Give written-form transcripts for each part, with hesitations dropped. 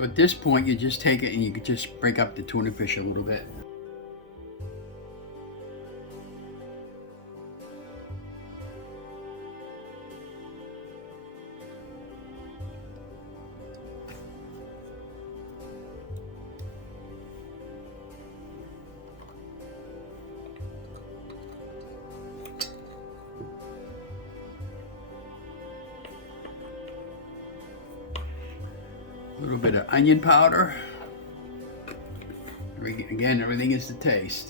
At this point, you just take it and you can just break up the tuna fish a little bit. A little bit of onion powder. Again, everything is to taste.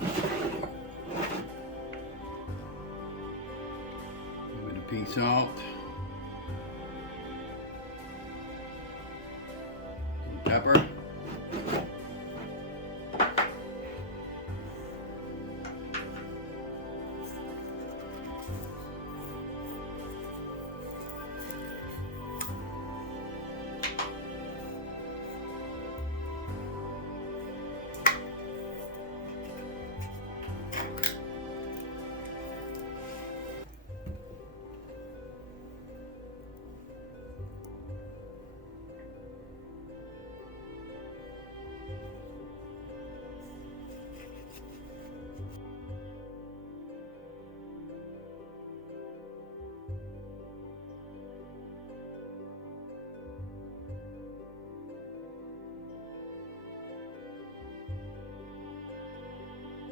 A little bit of pea salt. Pepper.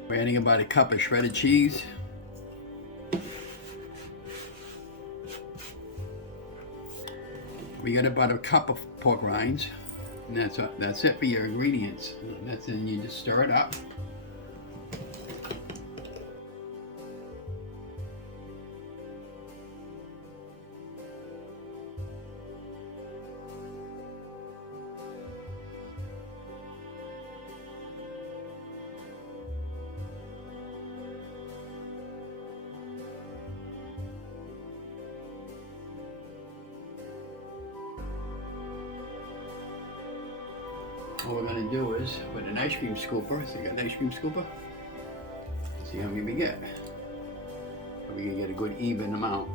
We're adding about a cup of shredded cheese. We got about a cup of pork rinds, and that's it for your ingredients. That's it. You just stir it up. What we're going to do is with an ice cream scooper. So you got an ice cream scooper? See how many we get. We're going to get a good even amount.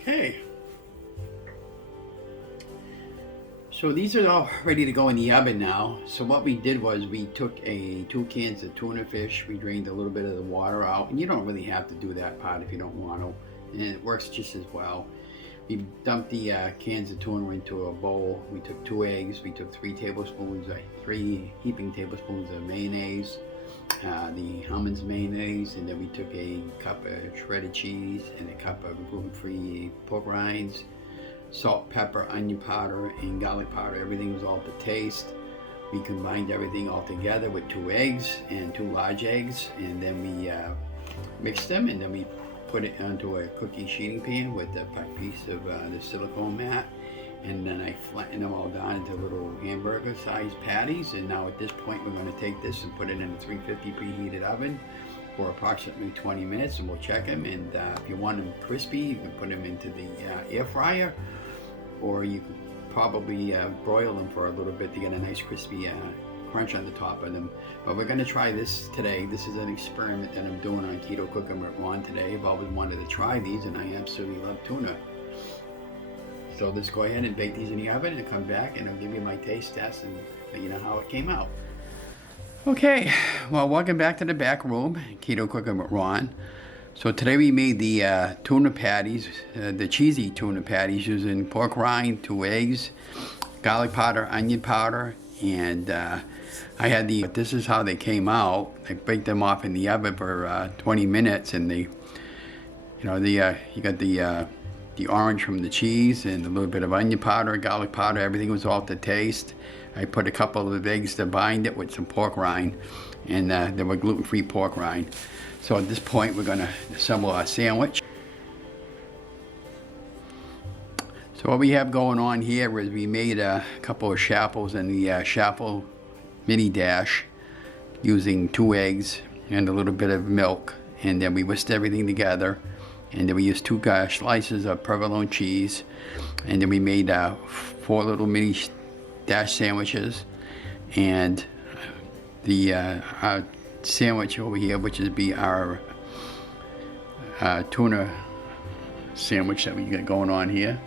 Okay. So these are all ready to go in the oven now. So what we did was we took 2 cans of tuna fish. We drained a little bit of the water out, and you don't really have to do that part if you don't want to, and it works just as well. We dumped the cans of tuna into a bowl. We took 2 eggs. We took 3 heaping tablespoons of mayonnaise, the almonds mayonnaise, and then we took a cup of shredded cheese and a cup of gluten-free pork rinds, salt, pepper, onion powder, and garlic powder. Everything was all to taste. We combined everything all together with 2 eggs and 2 large eggs, and then we mixed them, and then we put it onto a cookie sheeting pan with a piece of the silicone mat, and then I flattened them all down into little hamburger-sized patties. And now at this point, we're going to take this and put it in a 350 preheated oven for approximately 20 minutes, and we'll check them. And if you want them crispy, you can put them into the air fryer, or you could probably broil them for a little bit to get a nice crispy crunch on the top of them. But we're gonna try this today. This is an experiment that I'm doing on Keto Cooking with Ron today. I've always wanted to try these, and I absolutely love tuna. So let's go ahead and bake these in the oven and come back and I'll give you my taste test and let you know how it came out. Okay, well, welcome back to the back room, Keto Cooking with Ron. So today we made the tuna patties, the cheesy tuna patties using pork rind, 2 eggs, garlic powder, onion powder, and I had this is how they came out. I baked them off in the oven for 20 minutes, and you got the orange from the cheese and a little bit of onion powder, garlic powder, everything was all to taste. I put a couple of eggs to bind it with some pork rind, and they were gluten-free pork rind. So at this point, we're gonna assemble our sandwich. So what we have going on here is we made a couple of shapples in the shapple mini dash using 2 eggs and a little bit of milk, and then we whisked everything together, and then we used 2 slices of provolone cheese, and then we made 4 little mini dash sandwiches, and the sandwich over here, which is be our tuna sandwich that we got going on here,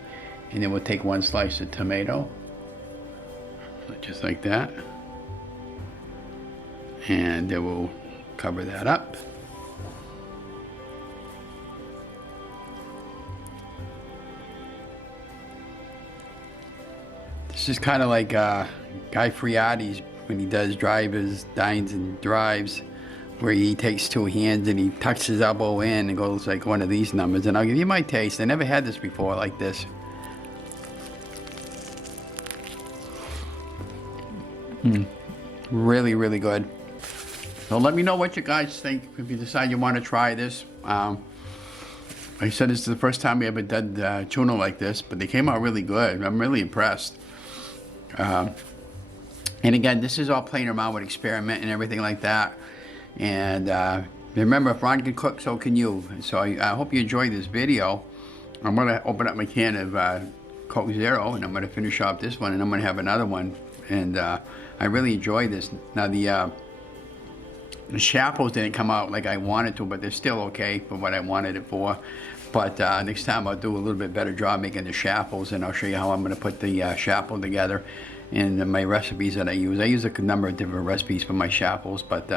and then we'll take 1 slice of tomato, just like that, and then we'll cover that up. This is kind of like Guy Fieri's when he does drivers, dines and drives, where he takes 2 hands and he tucks his elbow in and goes like one of these numbers. And I'll give you my taste. I never had this before like this. Really, really good. So let me know what you guys think if you decide you want to try this. Like I said, this is the first time we ever did tuna like this, but they came out really good. I'm really impressed. And again, this is all playing around with experiment and everything like that. And remember, if Ron can cook, so can you. So I hope you enjoyed this video. I'm going to open up my can of Coke Zero, and I'm going to finish off this one, and I'm going to have another one. And I really enjoyed this. Now the shapples didn't come out like I wanted to, but they're still okay for what I wanted it for. But next time I'll do a little bit better job making the shapples, and I'll show you how I'm going to put the shapple together and my recipes that I use. I use a number of different recipes for my shapples, but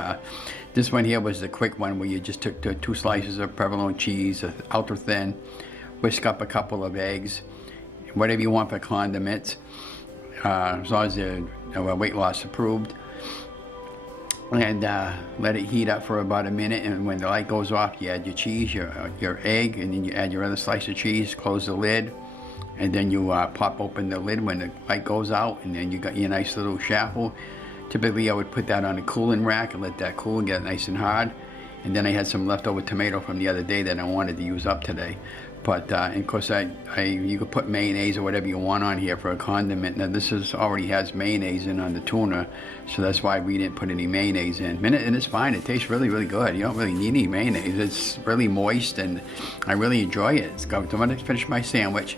this one here was the quick one where you just took 2 slices of provolone cheese, ultra thin, whisk up a couple of eggs, whatever you want for condiments, as long as they're weight loss approved, and let it heat up for about a minute. And when the light goes off, you add your cheese, your egg, and then you add your other slice of cheese, close the lid, and then you pop open the lid when the light goes out, and then you got your nice little shapple. Typically I would put that on a cooling rack and let that cool and get nice and hard. And then I had some leftover tomato from the other day that I wanted to use up today. But and of course you could put mayonnaise or whatever you want on here for a condiment. Now this already has mayonnaise in on the tuna, so that's why we didn't put any mayonnaise in. And it's fine, it tastes really, really good. You don't really need any mayonnaise. It's really moist and I really enjoy it. So I'm gonna finish my sandwich.